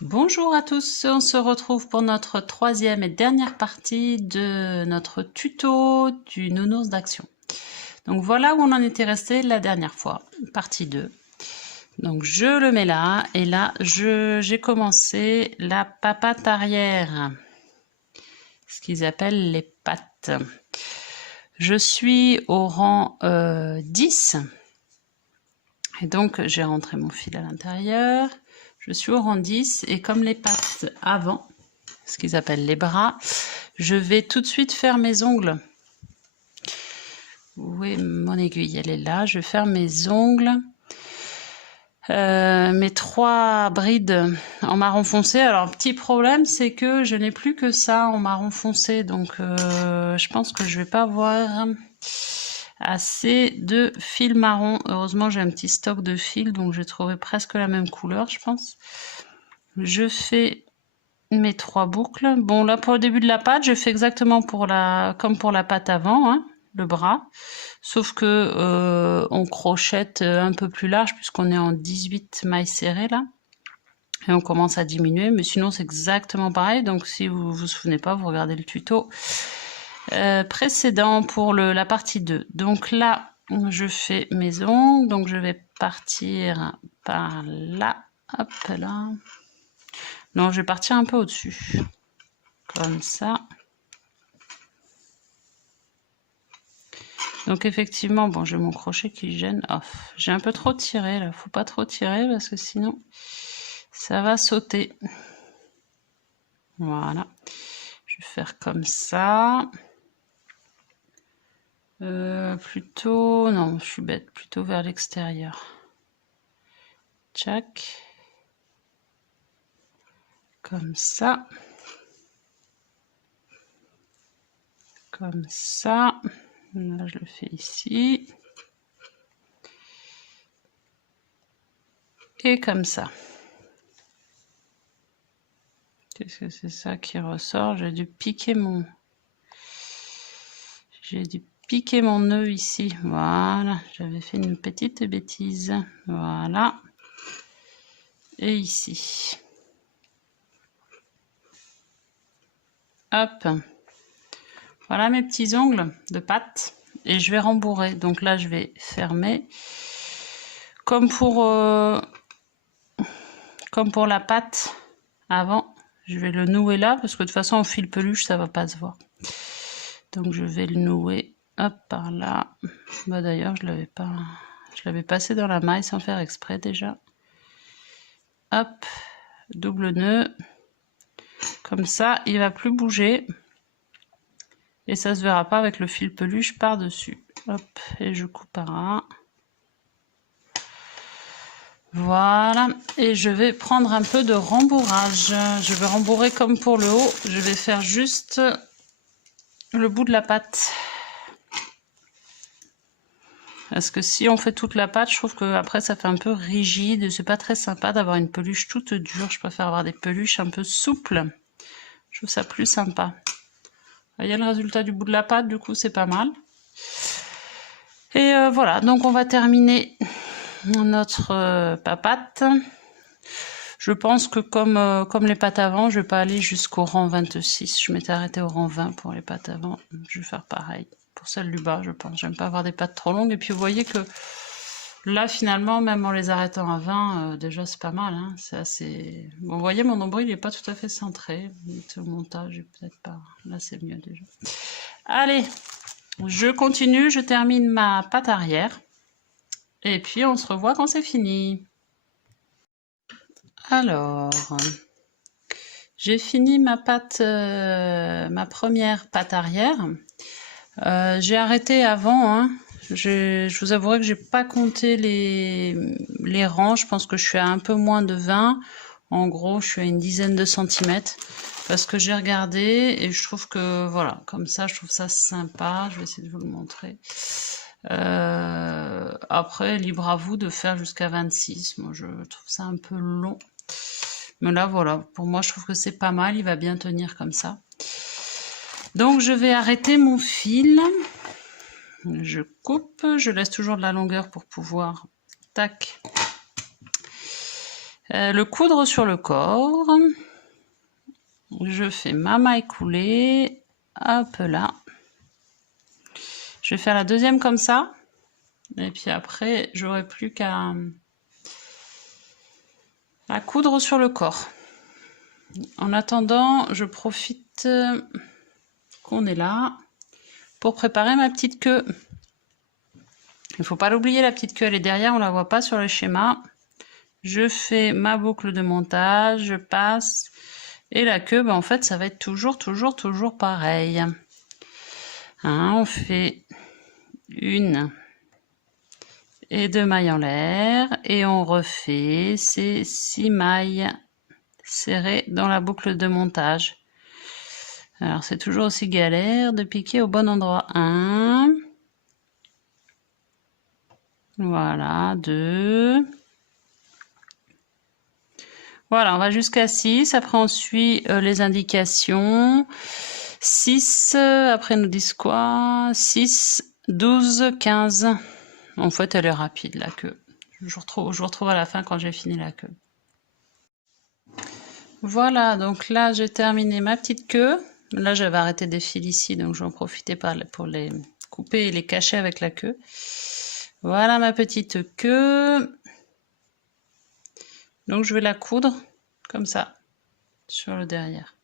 Bonjour à tous, on se retrouve pour notre troisième et dernière partie de notre tuto du nounours d'action. Donc voilà où on en était resté la dernière fois, partie 2. Donc je le mets là, et là j'ai commencé la papate arrière, ce qu'ils appellent les pattes. Je suis au rang 10, et donc j'ai rentré mon fil à l'intérieur. Je suis au rang 10, et comme les pattes avant, ce qu'ils appellent les bras, je vais tout de suite faire mes ongles. Où est mon aiguille? Elle est là. Je vais faire mes ongles. Mes 3 brides en marron foncé. Alors, petit problème, c'est que je n'ai plus que ça en marron foncé. Donc, je pense que je vais pas avoir assez de fil marron. Heureusement, j'ai un petit stock de fil, donc j'ai trouvé presque la même couleur, je pense. Je fais mes 3 boucles. Bon, là, pour le début de la patte, je fais exactement comme pour la patte avant, hein, le bras. Sauf que on crochette un peu plus large, puisqu'on est en 18 mailles serrées, là. Et on commence à diminuer, mais sinon, c'est exactement pareil. Donc, si vous vous souvenez pas, vous regardez le tuto précédent pour la partie 2. Donc là, je fais mes ongles. Donc, je vais partir par là. Hop là. Non, je vais partir un peu au-dessus. Comme ça. Donc effectivement, bon, j'ai mon crochet qui gêne. Oh, j'ai un peu trop tiré là. Faut pas trop tirer parce que sinon, ça va sauter. Voilà. Je vais faire comme ça. Plutôt... Non, je suis bête. Plutôt vers l'extérieur. Tchac. Comme ça. Comme ça. Là, je le fais ici. Et comme ça. Qu'est-ce que c'est ça qui ressort? J'ai dû piquer mon... nœud ici. Voilà. J'avais fait une petite bêtise. Voilà. Et ici. Hop. Voilà mes petits ongles de patte. Et je vais rembourrer. Donc là, je vais fermer. Comme pour la patte avant, je vais le nouer là. Parce que de toute façon, au fil peluche, ça va pas se voir. Donc je vais le nouer. Hop, par là. Bah d'ailleurs, je l'avais passé dans la maille sans faire exprès déjà. Hop. Double nœud. Comme ça, il va plus bouger. Et ça se verra pas avec le fil peluche par-dessus. Hop, et je coupe par là. Voilà, et je vais prendre un peu de rembourrage. Je vais rembourrer comme pour le haut. Je vais faire juste le bout de la patte. Parce que si on fait toute la patte, je trouve que après ça fait un peu rigide. C'est pas très sympa d'avoir une peluche toute dure. Je préfère avoir des peluches un peu souples. Je trouve ça plus sympa. Il y a le résultat du bout de la patte, du coup c'est pas mal. Et voilà, donc on va terminer notre papate. Je pense que comme les pattes avant, je vais pas aller jusqu'au rang 26. Je m'étais arrêtée au rang 20 pour les pattes avant. Je vais faire pareil pour celle du bas, je pense. J'aime pas avoir des pattes trop longues. Et puis vous voyez que là, finalement, même en les arrêtant à 20, déjà c'est pas mal. Hein. C'est assez... Bon, vous voyez, mon nombril il est pas tout à fait centré. Le montage est peut-être pas... Là, c'est mieux déjà. Allez, je continue. Je termine ma patte arrière. Et puis, on se revoit quand c'est fini. Alors, j'ai fini ma première patte arrière. J'ai arrêté avant. Hein. Je vous avouerai que j'ai pas compté les rangs. Je pense que je suis à un peu moins de 20. En gros, je suis à une dizaine de centimètres. Parce que j'ai regardé et je trouve que, voilà, comme ça, je trouve ça sympa. Je vais essayer de vous le montrer. Après, libre à vous de faire jusqu'à 26. Moi, je trouve ça un peu long. Mais là, voilà, pour moi, je trouve que c'est pas mal. Il va bien tenir comme ça. Donc, je vais arrêter mon fil. Je coupe. Je laisse toujours de la longueur pour pouvoir, tac, Le coudre sur le corps. Je fais ma maille coulée. Hop là. Je vais faire la deuxième comme ça. Et puis après, j'aurai plus qu'à coudre sur le corps. En attendant, je profite qu'on est là pour préparer ma petite queue. Il ne faut pas l'oublier, la petite queue, elle est derrière, on ne la voit pas sur le schéma. Je fais ma boucle de montage, je passe. Et la queue, en fait, ça va être toujours pareil. Hein, on fait 1 et 2 mailles en l'air. Et on refait ces 6 mailles serrées dans la boucle de montage. Alors, c'est toujours aussi galère de piquer au bon endroit. 1. Voilà, 2. Voilà, on va jusqu'à 6. Après, on suit les indications. 6, après, ils nous disent quoi? 6, 12, 15. En fait, elle est rapide, la queue. Je vous retrouve à la fin quand j'ai fini la queue. Voilà, donc là, j'ai terminé ma petite queue. Là, j'avais arrêté des fils ici, donc j'en profitais pour les couper et les cacher avec la queue. Voilà ma petite queue. Donc, je vais la coudre comme ça, sur le derrière.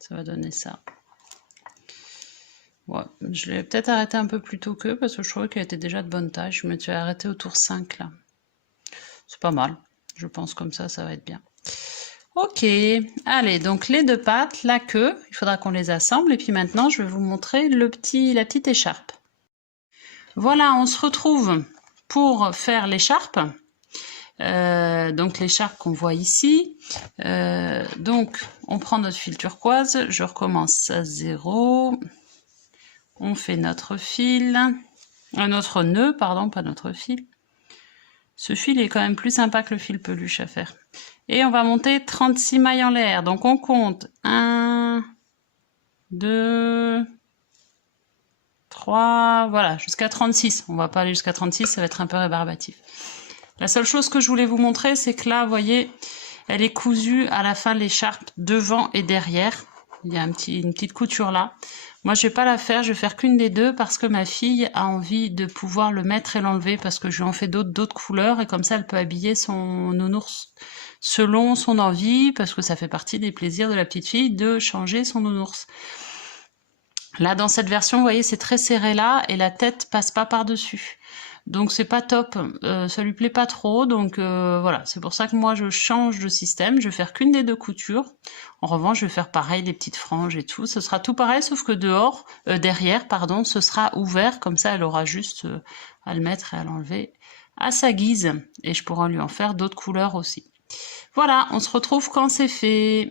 Ça va donner ça. Ouais, je l'ai peut-être arrêté un peu plus tôt que, parce que je trouvais qu'elle était déjà de bonne taille. Je me suis arrêtée au tour 5, là. C'est pas mal. Je pense comme ça va être bien. Ok, allez, donc les 2 pattes, la queue, il faudra qu'on les assemble. Et puis maintenant, je vais vous montrer la petite écharpe. Voilà, on se retrouve pour faire l'écharpe. Donc l'écharpe qu'on voit ici. Donc, on prend notre fil turquoise. Je recommence à 0. On fait notre fil. Notre nœud, pardon, pas notre fil. Ce fil est quand même plus sympa que le fil peluche à faire. Et on va monter 36 mailles en l'air. Donc on compte 1, 2, 3, voilà, jusqu'à 36. On va pas aller jusqu'à 36, ça va être un peu rébarbatif. La seule chose que je voulais vous montrer, c'est que là, vous voyez, elle est cousue à la fin l'écharpe devant et derrière. Il y a une petite couture là. Moi, je vais pas la faire, je vais faire qu'une des deux parce que ma fille a envie de pouvoir le mettre et l'enlever parce que je lui en fais d'autres couleurs et comme ça, elle peut habiller son nounours selon son envie parce que ça fait partie des plaisirs de la petite fille de changer son nounours. Là, dans cette version, vous voyez, c'est très serré là et la tête passe pas par-dessus. Donc c'est pas top, ça lui plaît pas trop, donc voilà, c'est pour ça que moi je change de système, je vais faire qu'une des 2 coutures. En revanche, je vais faire pareil, des petites franges et tout, ce sera tout pareil, sauf que derrière, pardon, ce sera ouvert, comme ça elle aura juste à le mettre et à l'enlever à sa guise, et je pourrai lui en faire d'autres couleurs aussi. Voilà, on se retrouve quand c'est fait.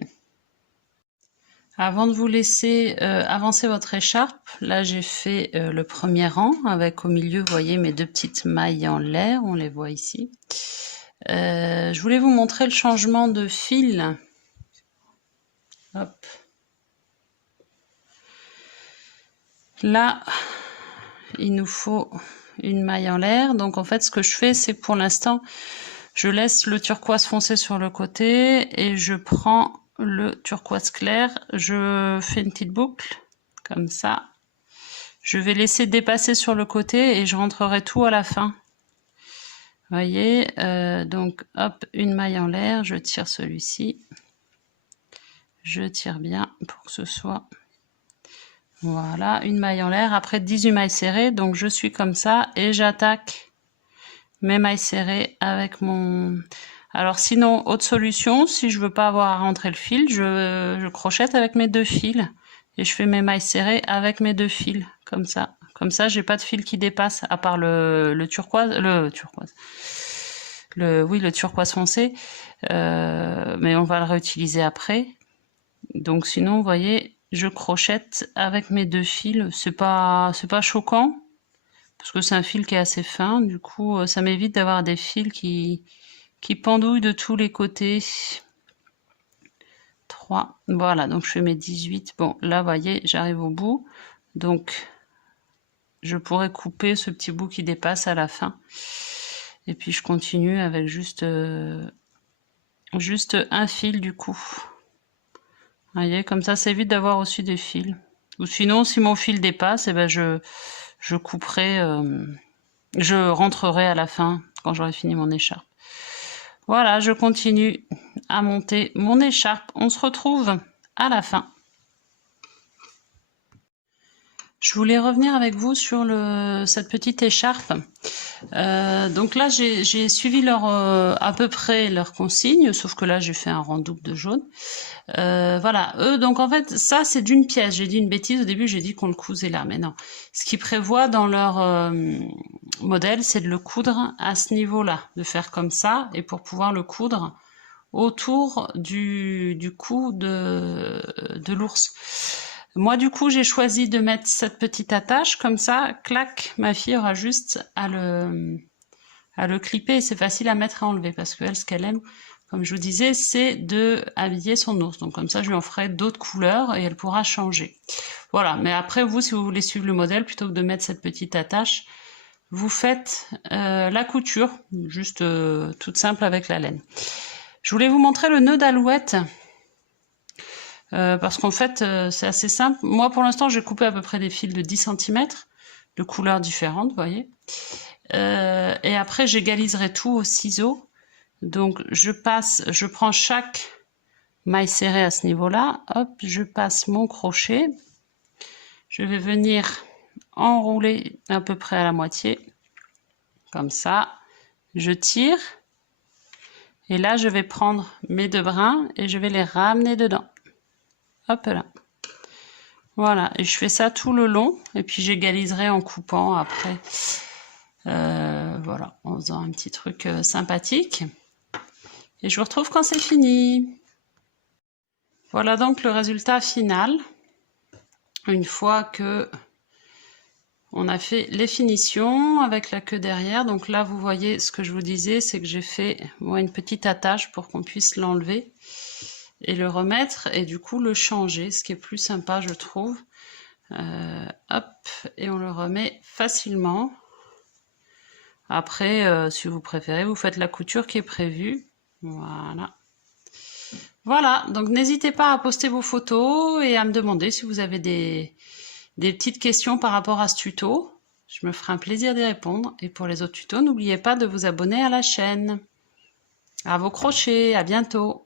Avant de vous laisser avancer votre écharpe, là j'ai fait le premier rang avec au milieu, vous voyez mes 2 petites mailles en l'air, on les voit ici. Je voulais vous montrer le changement de fil. Hop. Là, il nous faut une maille en l'air. Donc en fait, ce que je fais, c'est que pour l'instant, je laisse le turquoise foncé sur le côté et je prends le turquoise clair, je fais une petite boucle comme ça, je vais laisser dépasser sur le côté et je rentrerai tout à la fin. Vous voyez, donc hop, une maille en l'air, je tire celui-ci, je tire bien pour que ce soit, voilà, une maille en l'air, après 18 mailles serrées, donc je suis comme ça et j'attaque mes mailles serrées avec mon... Alors sinon, autre solution, si je veux pas avoir à rentrer le fil, je crochette avec mes 2 fils et je fais mes mailles serrées avec mes 2 fils, comme ça. Comme ça, j'ai pas de fil qui dépasse, à part le turquoise, le turquoise foncé, mais on va le réutiliser après. Donc sinon, vous voyez, je crochette avec mes 2 fils, c'est pas choquant, parce que c'est un fil qui est assez fin, du coup, ça m'évite d'avoir des fils qui pendouille de tous les côtés. 3, voilà, donc je fais mes 18. Bon, là, vous voyez, j'arrive au bout. Donc, je pourrais couper ce petit bout qui dépasse à la fin. Et puis, je continue avec juste juste un fil du coup. Vous voyez, comme ça évite d'avoir aussi des fils. Ou sinon, si mon fil dépasse, eh ben je couperai, je rentrerai à la fin quand j'aurai fini mon écharpe. Voilà, je continue à monter mon écharpe. On se retrouve à la fin. Je voulais revenir avec vous sur cette petite écharpe. Donc là, j'ai suivi à peu près leurs consignes, sauf que là, j'ai fait un rang double de jaune. Voilà, eux, donc en fait, ça, c'est d'une pièce. J'ai dit une bêtise, au début, j'ai dit qu'on le cousait là, mais non. Ce qu'ils prévoient dans leur modèle, c'est de le coudre à ce niveau-là, de faire comme ça, et pour pouvoir le coudre autour du cou de l'ours. Moi, du coup, j'ai choisi de mettre cette petite attache, comme ça, clac, ma fille aura juste à le clipper, et c'est facile à mettre et à enlever, parce qu'elle, ce qu'elle aime, comme je vous disais, c'est de habiller son ours. Donc comme ça, je lui en ferai d'autres couleurs, et elle pourra changer. Voilà, mais après, vous, si vous voulez suivre le modèle, plutôt que de mettre cette petite attache, vous faites la couture, juste toute simple avec la laine. Je voulais vous montrer le nœud d'alouette. Parce qu'en fait, c'est assez simple. Moi, pour l'instant, j'ai coupé à peu près des fils de 10 cm, de couleurs différentes, vous voyez. Et après, j'égaliserai tout au ciseau. Donc, je prends chaque maille serrée à ce niveau-là. Hop, je passe mon crochet. Je vais venir enrouler à peu près à la moitié. Comme ça. Je tire. Et là, je vais prendre mes deux brins et je vais les ramener dedans. Hop là. Voilà, et je fais ça tout le long, et puis j'égaliserai en coupant après. Voilà, en faisant un petit truc sympathique. Et je vous retrouve quand c'est fini. Voilà donc le résultat final. Une fois que on a fait les finitions avec la queue derrière. Donc là, vous voyez ce que je vous disais, c'est que j'ai fait moi une petite attache pour qu'on puisse l'enlever et le remettre et du coup le changer, ce qui est plus sympa je trouve. Hop, et on le remet facilement. Après, si vous préférez, vous faites la couture qui est prévue. Voilà. Voilà, donc n'hésitez pas à poster vos photos et à me demander si vous avez des petites questions par rapport à ce tuto. Je me ferai un plaisir d'y répondre. Et pour les autres tutos, n'oubliez pas de vous abonner à la chaîne. À vos crochets, à bientôt.